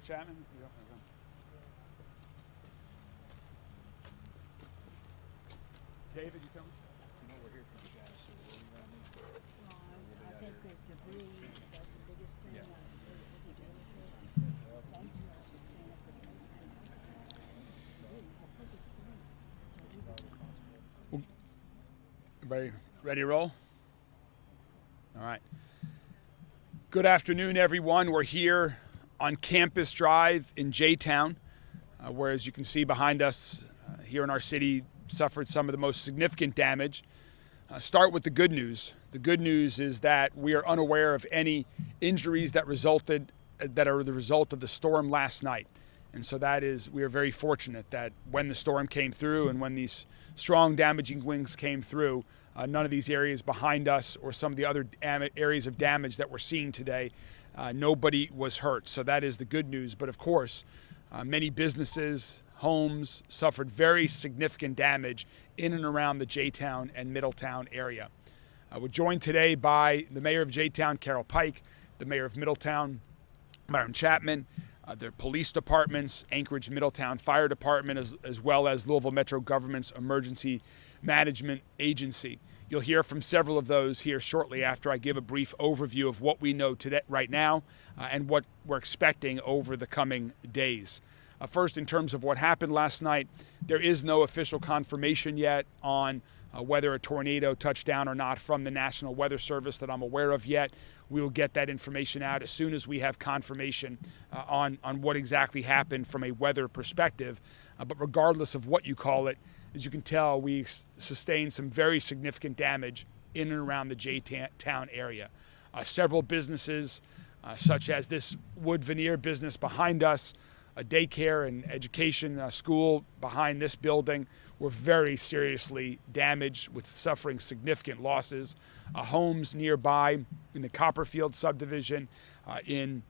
Mayor Chapman? David, you coming? You know we're here for the guys, so what do you want me to do? I think there's debris. That's the biggest thing. Yeah. What do you do with it? Thank you. Everybody ready to roll? All right. Good afternoon, everyone. We're here on Campus Drive in J-Town, where, as you can see behind us, here in our city, suffered some of the most significant damage. Start with the good news. The good news is that we are unaware of any injuries that are the result of the storm last night. And so we are very fortunate that when the storm came through and when these strong damaging winds came through, none of these areas behind us or some of the other areas of damage that we're seeing today, nobody was hurt. So that is the good news. But of course, many businesses, homes suffered very significant damage in and around the J-Town and Middletown area. We're joined today by the mayor of J-Town, Carol Pike, the mayor of Middletown, Myron Chapman, the police departments, Anchorage Middletown Fire Department, as well as Louisville Metro Government's Emergency Management Agency. You'll hear from several of those here shortly after I give a brief overview of what we know today, right now, and what we're expecting over the coming days. First, in terms of what happened last night, there is no official confirmation yet on whether a tornado touched down or not from the National Weather Service that I'm aware of yet. We will get that information out as soon as we have confirmation on what exactly happened from a weather perspective. But regardless of what you call it, as you can tell, we sustained some very significant damage in and around the J-Town area. Several businesses, such as this wood veneer business behind us, a daycare and education school behind this building, were very seriously damaged with suffering significant losses. Homes nearby in the Copperfield subdivision, in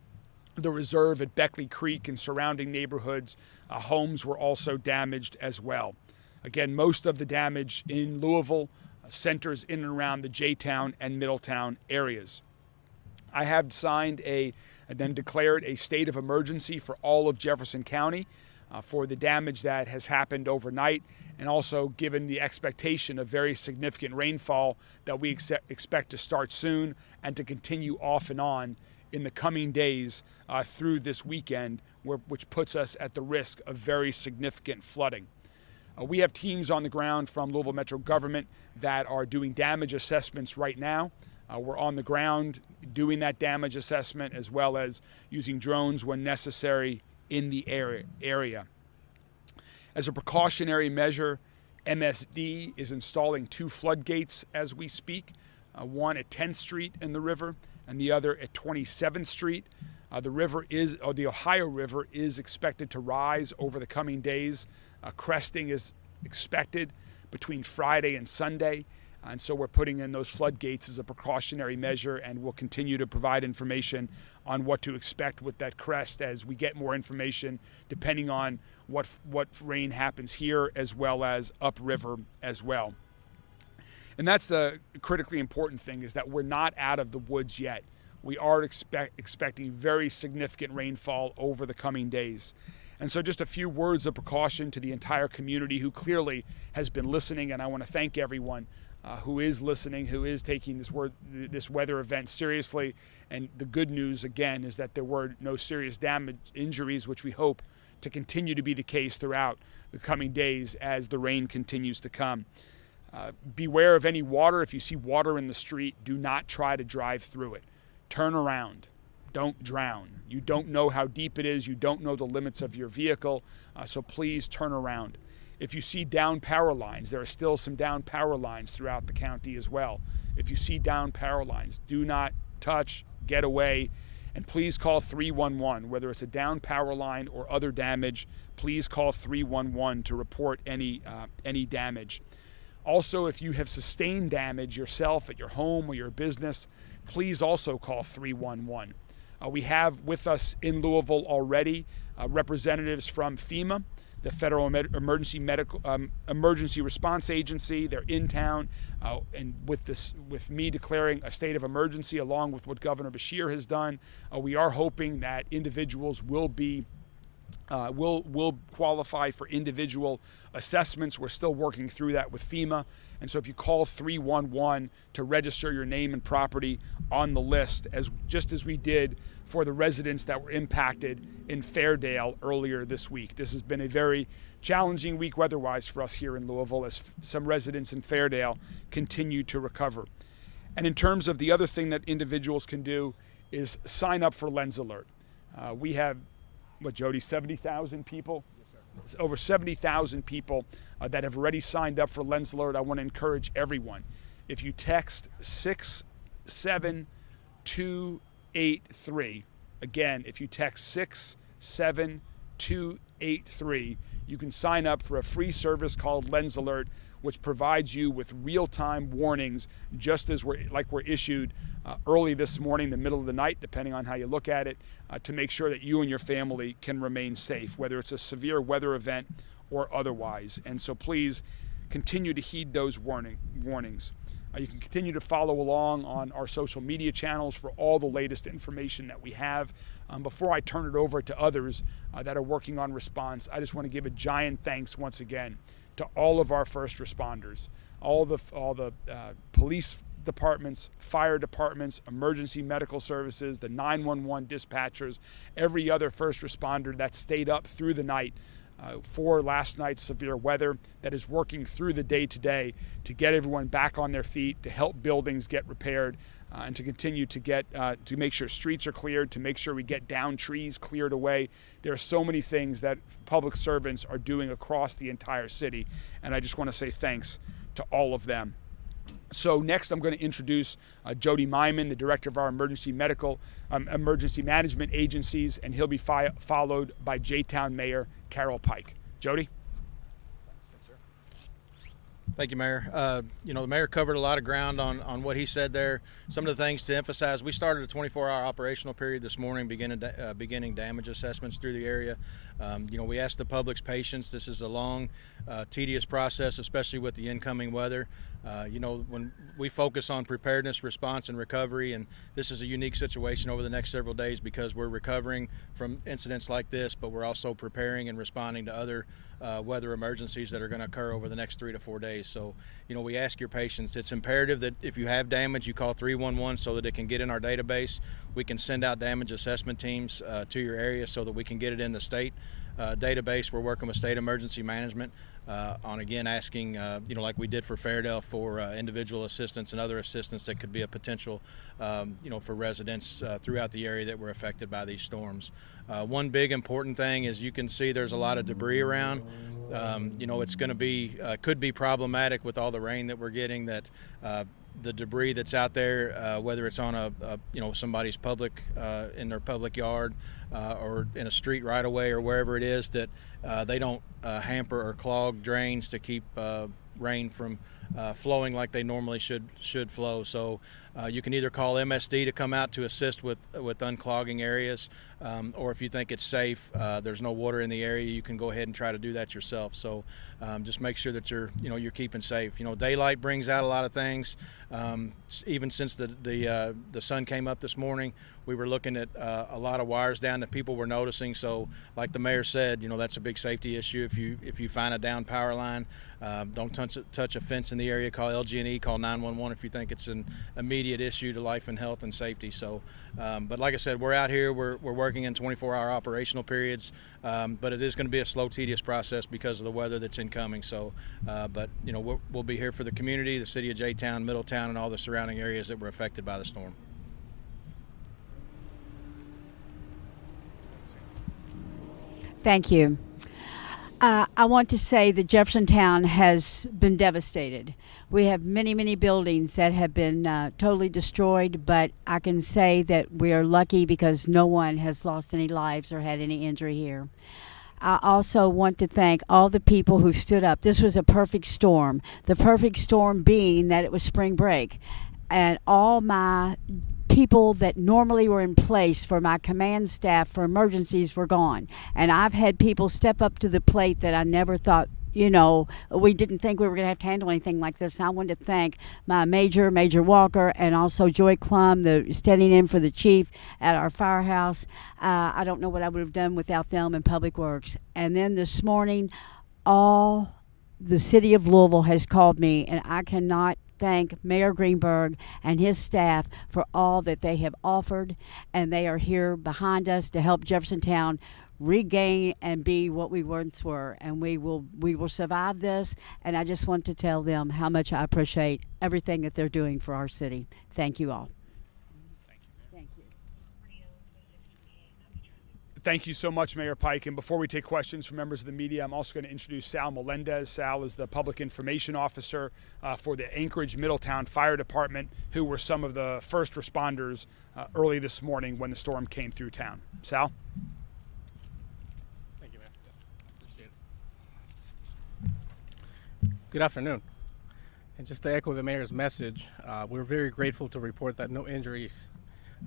the reserve at Beckley Creek and surrounding neighborhoods, homes were also damaged as well. Again, most of the damage in Louisville centers in and around the J-Town and Middletown areas. I have signed and then declared a state of emergency for all of Jefferson County for the damage that has happened overnight, and also given the expectation of very significant rainfall that we expect to start soon and to continue off and on in the coming days through this weekend, which puts us at the risk of very significant flooding. We have teams on the ground from Louisville Metro Government that are doing damage assessments right now. We're on the ground doing that damage assessment as well as using drones when necessary in the area. As a precautionary measure, MSD is installing 2 floodgates as we speak, one at 10th Street in the river and the other at 27th Street. The Ohio River is expected to rise over the coming days. Cresting is expected between Friday and Sunday. And so we're putting in those floodgates as a precautionary measure, and we'll continue to provide information on what to expect with that crest as we get more information, depending on what rain happens here as well as upriver as well. And that's the critically important thing, is that we're not out of the woods yet. We are expecting very significant rainfall over the coming days. And so just a few words of precaution to the entire community who clearly has been listening, and I want to thank everyone who is listening, who is taking this weather event seriously. And the good news, again, is that there were no serious injuries, which we hope to continue to be the case throughout the coming days as the rain continues to come. Beware of any water. If you see water in the street, do not try to drive through it. Turn around. Don't drown. You don't know how deep it is. You don't know the limits of your vehicle, so please turn around. If you see down power lines, there are still some down power lines throughout the county as well. If you see down power lines, do not touch, get away, and please call 311. Whether it's a down power line or other damage, please call 311 to report any damage. Also, if you have sustained damage yourself at your home or your business, please also call 311. We have with us in Louisville already representatives from FEMA the Federal Emergency Response Agency. They're in town, and with me declaring a state of emergency, along with what Governor Beshear has done, we are hoping that individuals will qualify for individual assessments. We're still working through that with FEMA. And so if you call 311 to register your name and property on the list, just as we did for the residents that were impacted in Fairdale earlier this week. This has been a very challenging week weather-wise for us here in Louisville, as some residents in Fairdale continue to recover. And in terms of the other thing that individuals can do is sign up for Lens Alert. We have, Jody, 70,000 people? Over 70,000 people that have already signed up for Lens Alert. I want to encourage everyone. If you text 67283, again, if you text 67283, you can sign up for a free service called Lens Alert, which provides you with real-time warnings, just as we're issued early this morning, the middle of the night, depending on how you look at it, to make sure that you and your family can remain safe, whether it's a severe weather event or otherwise. And so please continue to heed those warnings. You can continue to follow along on our social media channels for all the latest information that we have. Before I turn it over to others that are working on response, I just want to give a giant thanks once again to all of our first responders, all the police departments, fire departments, emergency medical services, the 911 dispatchers, every other first responder that stayed up through the night for last night's severe weather, that is working through the day today to get everyone back on their feet, to help buildings get repaired, and to continue to to make sure streets are cleared, to make sure we get down trees cleared away. There are so many things that public servants are doing across the entire city, and I just want to say thanks to all of them. So next, I'm going to introduce Jody Myman, the director of our emergency management agencies, and he'll be followed by J-Town Mayor Carol Pike. Jody? Thank you, Mayor. The mayor covered a lot of ground on what he said there. Some of the things to emphasize: we started a 24-hour operational period this morning, beginning damage assessments through the area. We asked the public's patience. This is a long, tedious process, especially with the incoming weather. When we focus on preparedness, response, and recovery, and this is a unique situation over the next several days because we're recovering from incidents like this, but we're also preparing and responding to other weather emergencies that are going to occur over the next 3 to 4 days. So, we ask your patience. It's imperative that if you have damage, you call 311 so that it can get in our database. We can send out damage assessment teams to your area so that we can get it in the state database. We're working with state emergency management on, again, asking, like we did for Fairdale, for individual assistance and other assistance that could be a potential, for residents throughout the area that were affected by these storms. One big important thing is you can see there's a lot of debris around. It's going to be, could be problematic with all the rain that we're getting, that the debris that's out there, whether it's on somebody's public, in their public yard, or in a street right away or wherever it is, that they don't hamper or clog drains to keep rain from flowing like they normally should flow. So you can either call MSD to come out to assist with unclogging areas, or if you think it's safe, there's no water in the area, you can go ahead and try to do that yourself. So just make sure that you're keeping safe. Daylight brings out a lot of things. Even since the sun came up this morning, we were looking at a lot of wires down that people were noticing. So like the mayor said, that's a big safety issue. If you find a down power line, don't touch a fence in the area. Call LG&E, call 911 if you think it's an immediate issue to life and health and safety. So, but like I said, we're out here. We're working in 24-hour operational periods, but it is going to be a slow, tedious process because of the weather that's incoming. So, but we'll be here for the community, the city of J-Town, Middletown, and all the surrounding areas that were affected by the storm. Thank you. I want to say that Jeffersontown has been devastated. We have many, many buildings that have been totally destroyed, but I can say that we are lucky because no one has lost any lives or had any injury here. I also want to thank all the people who stood up. This was a perfect storm. The perfect storm being that it was spring break. And all my people that normally were in place for my command staff for emergencies were gone. And I've had people step up to the plate that I never thought, we didn't think we were going to have to handle anything like this. And I wanted to thank my Major Walker, and also Joy Klum, the standing in for the chief at our firehouse. I don't know what I would have done without them in Public Works. And then this morning, all the city of Louisville has called me, and I cannot thank Mayor Greenberg and his staff for all that they have offered, and they are here behind us to help Jeffersontown regain and be what we once were, and we will survive this. And I just want to tell them how much I appreciate everything that they're doing for our city. Thank you all. Thank you. Thank you so much, Mayor Pike. And before we take questions from members of the media, I'm also going to introduce Sal Melendez. Sal is the Public Information Officer for the Anchorage Middletown Fire Department, who were some of the first responders early this morning when the storm came through town. Sal? Good afternoon. And just to echo the mayor's message, we're very grateful to report that no injuries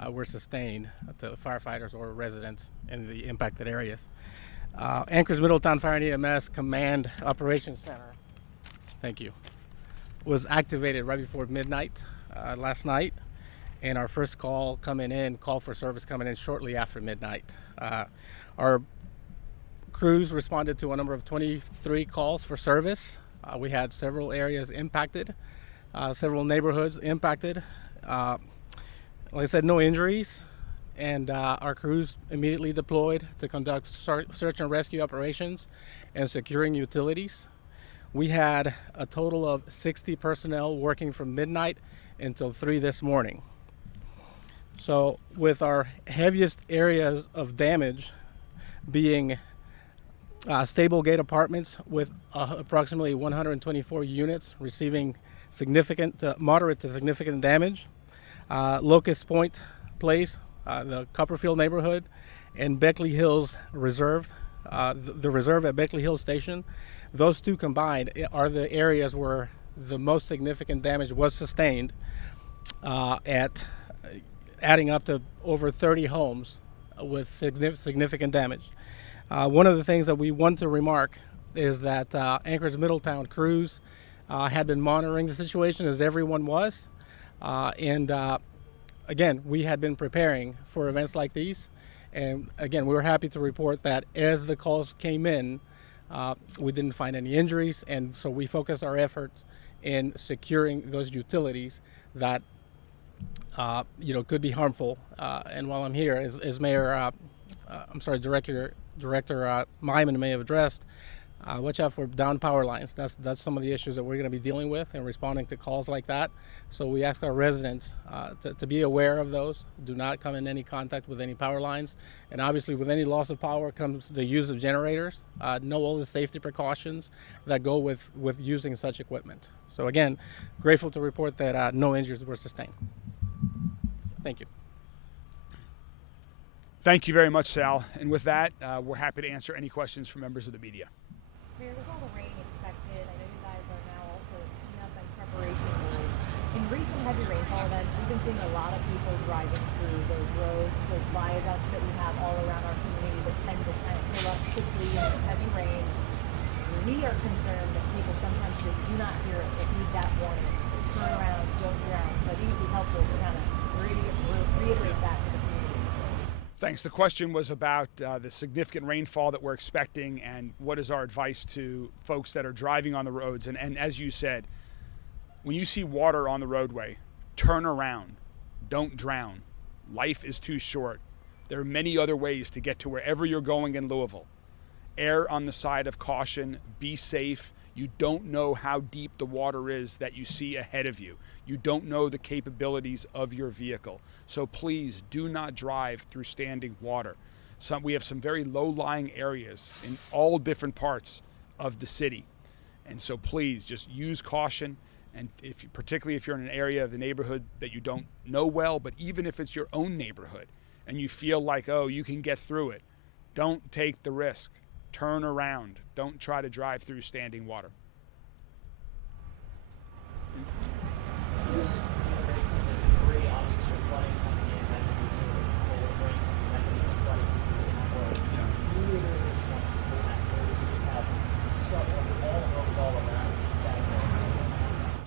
were sustained to firefighters or residents in the impacted areas. Anchorage Middletown Fire and EMS Command Operations Center, thank you, was activated right before midnight last night, and our first call for service coming in shortly after midnight. Our crews responded to a number of 23 calls for service. We had several areas impacted, several neighborhoods impacted. Like I said, no injuries, and our crews immediately deployed to conduct search and rescue operations and securing utilities. We had a total of 60 personnel working from midnight until 3 this morning. So with our heaviest areas of damage being Stable Gate Apartments with approximately 124 units receiving moderate to significant damage. Locust Point Place, the Copperfield neighborhood, and Beckley Hills Reserve, the reserve at Beckley Hills Station. Those two combined are the areas where the most significant damage was sustained, adding up to over 30 homes with significant damage. One of the things that we want to remark is that Anchorage Middletown crews had been monitoring the situation, as everyone was. Again, we had been preparing for events like these. And again, we were happy to report that as the calls came in, we didn't find any injuries. And so we focused our efforts in securing those utilities that, could be harmful. And while I'm here, as Director Myman may have addressed, watch out for down power lines. That's some of the issues that we're going to be dealing with and responding to calls like that. So we ask our residents to be aware of those. Do not come in any contact with any power lines. And obviously with any loss of power comes the use of generators. Know all the safety precautions that go with using such equipment. So again, grateful to report that no injuries were sustained. Thank you. Thank you very much, Sal. And with that, we're happy to answer any questions from members of the media. Mayor, with all the rain expected, I know you guys are now also cleaning up and preparation rules. In recent heavy rainfall events, we've been seeing a lot of people driving through those roads, those viaducts that we have all around our community that tend to kind of fill up quickly in these heavy rains. We are concerned that people sometimes just do not hear us or heed that warning. Turn around, don't drown. So I think it would be helpful to kind of reiterate that for the community. Thanks. The question was about the significant rainfall that we're expecting and what is our advice to folks that are driving on the roads. And as you said, when you see water on the roadway, turn around. Don't drown. Life is too short. There are many other ways to get to wherever you're going in Louisville. Err on the side of caution. Be safe. You don't know how deep the water is that you see ahead of you. You don't know the capabilities of your vehicle. So please do not drive through standing water. We have some very low-lying areas in all different parts of the city. And so please just use caution. And particularly if you're in an area of the neighborhood that you don't know well, but even if it's your own neighborhood and you feel like, oh, you can get through it, don't take the risk. Turn around. Don't try to drive through standing water.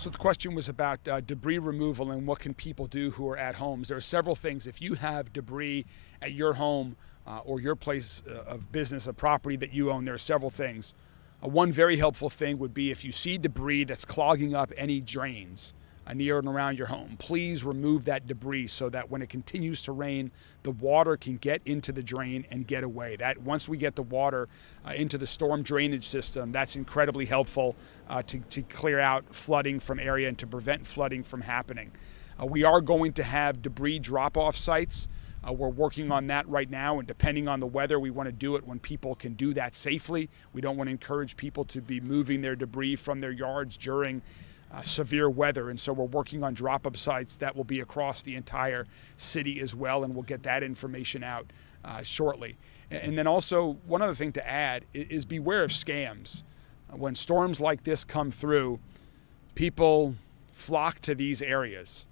So the question was about debris removal and what can people do who are at homes. There are several things. If you have debris at your home or your place of business, a property that you own, there are several things. One very helpful thing would be if you see debris that's clogging up any drains near and around your home, please remove that debris so that when it continues to rain, the water can get into the drain and get away. That once we get the water into the storm drainage system, that's incredibly helpful to clear out flooding from area and to prevent flooding from happening. We are going to have debris drop-off sites. We're working on that right now, and depending on the weather, we want to do it when people can do that safely. We don't want to encourage people to be moving their debris from their yards during severe weather, and so we're working on drop-up sites that will be across the entire city as well, and we'll get that information out shortly. And then also, one other thing to add is beware of scams. When storms like this come through, people flock to these areas.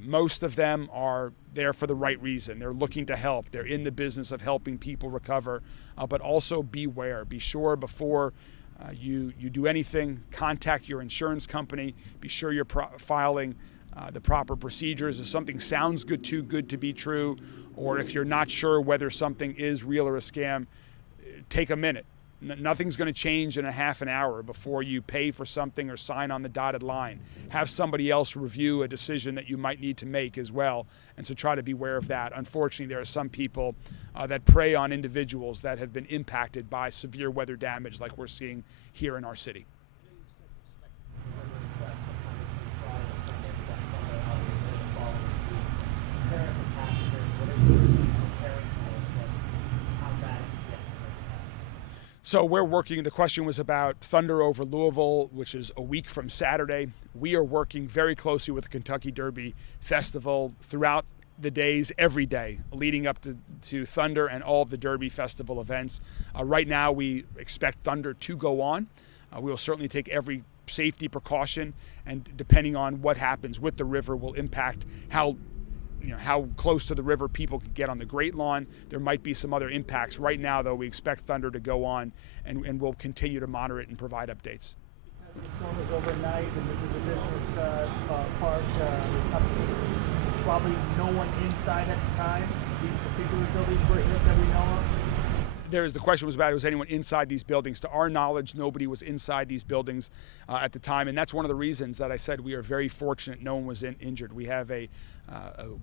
Most of them are there for the right reason. They're looking to help. They're in the business of helping people recover, but also beware. Be sure before you do anything, contact your insurance company. Be sure you're filing the proper procedures. If something sounds too good to be true, or if you're not sure whether something is real or a scam, take a minute. Nothing's going to change in a half an hour before you pay for something or sign on the dotted line. Have somebody else review a decision that you might need to make as well, and so try to be aware of that. Unfortunately, there are some people that prey on individuals that have been impacted by severe weather damage like we're seeing here in our city. So we're working, the question was about Thunder over Louisville, which is a week from Saturday. We are working very closely with the Kentucky Derby Festival throughout the days, every day, leading up to Thunder and all of the Derby Festival events. Right now, we expect Thunder to go on. We will certainly take every safety precaution, and depending on what happens with the river will impact how close to the river people can get on the Great Lawn. There might be some other impacts. Right now, though, we expect Thunder to go on, and we'll continue to monitor it and provide updates. The storm was overnight, and this is a business park. Probably no one inside at the time. These particular buildings were hit that we know of. The question was about, was anyone inside these buildings? To our knowledge, nobody was inside these buildings at the time, and that's one of the reasons that I said we are very fortunate no one was injured. We have a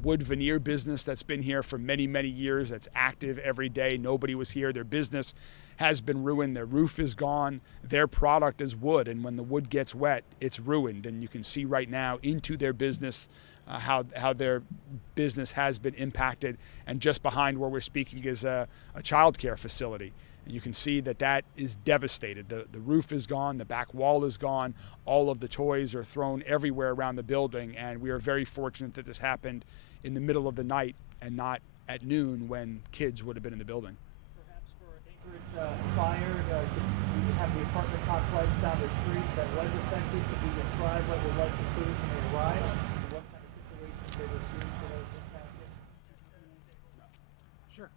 wood veneer business that's been here for many, many years, that's active every day. Nobody was here. Their business has been ruined. Their roof is gone. Their product is wood, and when the wood gets wet, it's ruined, and you can see right now into their business how their business has been impacted. And just behind where we're speaking is a child care facility. And you can see that is devastated. The roof is gone, the back wall is gone, all of the toys are thrown everywhere around the building, and we are very fortunate that this happened in the middle of the night and not at noon when kids would have been in the building. Perhaps for Anchorage fire, we have the apartment complex down the street that was affected. Could we describe what it was like to see when they arrived? What kind of situations they were seeing for those impacted? Sure.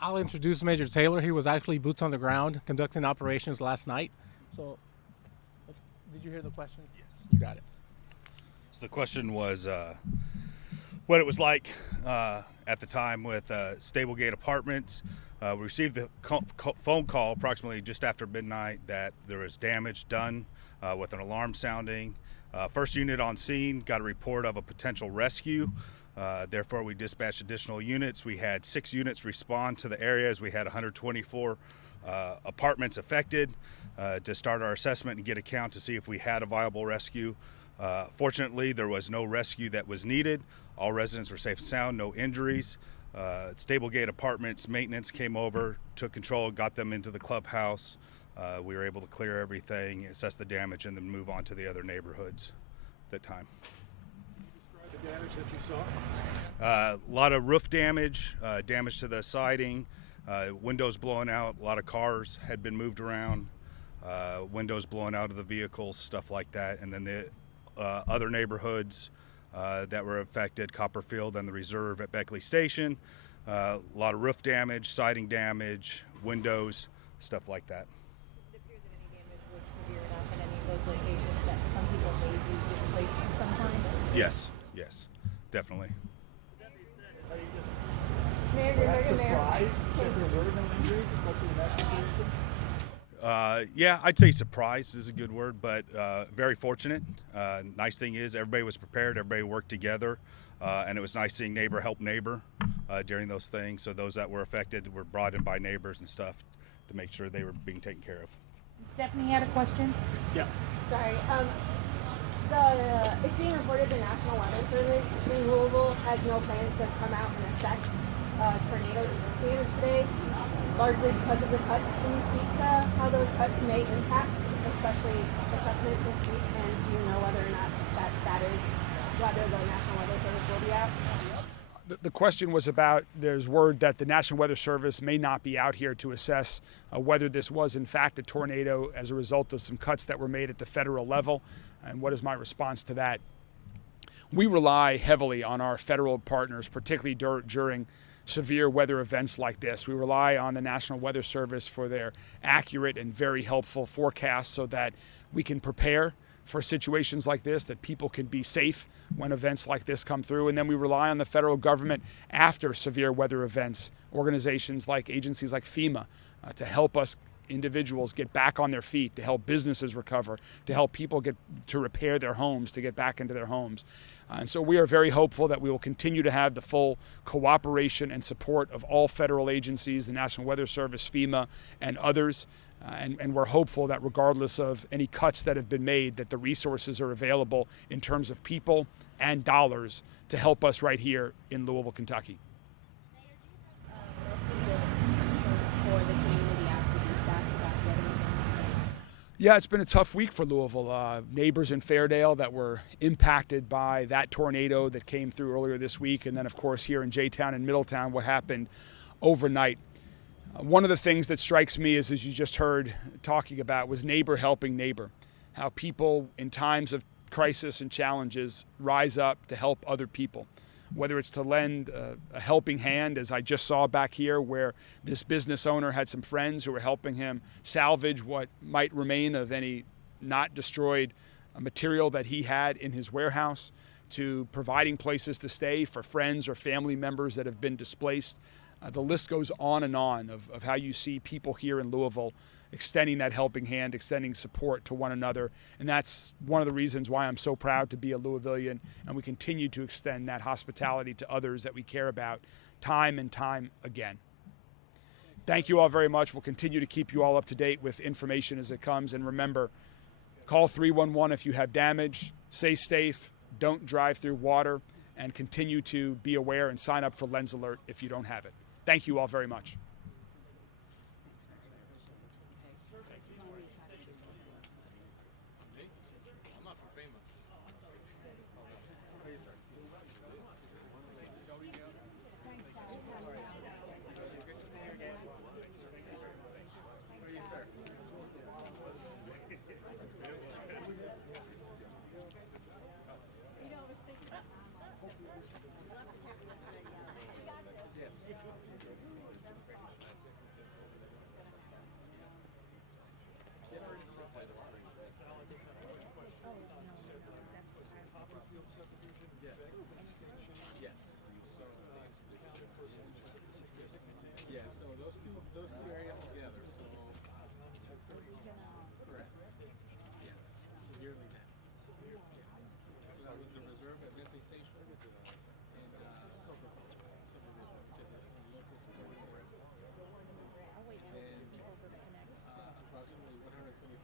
I'll introduce Major Taylor. He was actually boots on the ground conducting operations last night. So, did you hear the question? Yes. You got it. So the question was what it was like at the time with Stablegate Apartments. We received the phone call approximately just after midnight that there was damage done with an alarm sounding. First unit on scene got a report of a potential rescue. Therefore, we dispatched additional units. We had 6 units respond to the areas. We had 124 apartments affected to start our assessment and get a count to see if we had a viable rescue. Fortunately, there was no rescue that was needed. All residents were safe and sound, no injuries. Stablegate Apartments maintenance came over, took control, got them into the clubhouse. We were able to clear everything, assess the damage, and then move on to the other neighborhoods at that time. The damage that you saw? A lot of roof damage, damage to the siding, windows blowing out, a lot of cars had been moved around, windows blowing out of the vehicles, stuff like that. And then the other neighborhoods that were affected, Copperfield and the Reserve at Beckley Station, a lot of roof damage, siding damage, windows, stuff like that. Does it appear that any damage was severe enough in any of those locations that some people Yes, yes, definitely. Mayor Greenberg and Mayor Surprised that there were no injuries, especially in that situation? Yeah, I'd say surprise is a good word, but very fortunate. Nice thing is everybody was prepared, everybody worked together, and it was nice seeing neighbor help neighbor during those things. So those that were affected were brought in by neighbors and stuff to make sure they were being taken care of. Stephanie had a question. Yeah. Sorry. It's being reported the National Weather Service in Louisville has no plans to come out and assess tornado damage today, largely because of the cuts. Can you speak to how those cuts may impact, especially assessment this week? And do you know whether or not that is whether the National Weather Service will be out? The question was about, there's word that the National Weather Service may not be out here to assess whether this was in fact a tornado as a result of some cuts that were made at the federal level. And what is my response to that? We rely heavily on our federal partners, particularly during severe weather events like this. We rely on the National Weather Service for their accurate and very helpful forecasts so that we can prepare for situations like this, that people can be safe when events like this come through. And then we rely on the federal government after severe weather events, organizations like agencies like FEMA, to help us individuals get back on their feet, to help businesses recover, to help people get to repair their homes, to get back into their homes. And so we are very hopeful that we will continue to have the full cooperation and support of all federal agencies, the National Weather Service, FEMA, and others. And we're hopeful that regardless of any cuts that have been made, that the resources are available in terms of people and dollars to help us right here in Louisville, Kentucky. Yeah, it's been a tough week for Louisville. Neighbors in Fairdale that were impacted by that tornado that came through earlier this week. And then, of course, here in J-Town and Middletown, what happened overnight. One of the things that strikes me is, as you just heard talking about, was neighbor helping neighbor. How people in times of crisis and challenges rise up to help other people. Whether it's to lend a helping hand, as I just saw back here, where this business owner had some friends who were helping him salvage what might remain of any not destroyed material that he had in his warehouse, to providing places to stay for friends or family members that have been displaced. The list goes on and on of how you see people here in Louisville extending that helping hand, extending support to one another. And that's one of the reasons why I'm so proud to be a Louisvillian, and we continue to extend that hospitality to others that we care about time and time again. Thank you all very much. We'll continue to keep you all up to date with information as it comes. And remember, call 311 if you have damage. Stay safe. Don't drive through water. And continue to be aware and sign up for Lens Alert if you don't have it. Thank you all very much. Yes, so those two areas together, so correct. Yes, severely damaged. So that was the reserve at Bentley Station.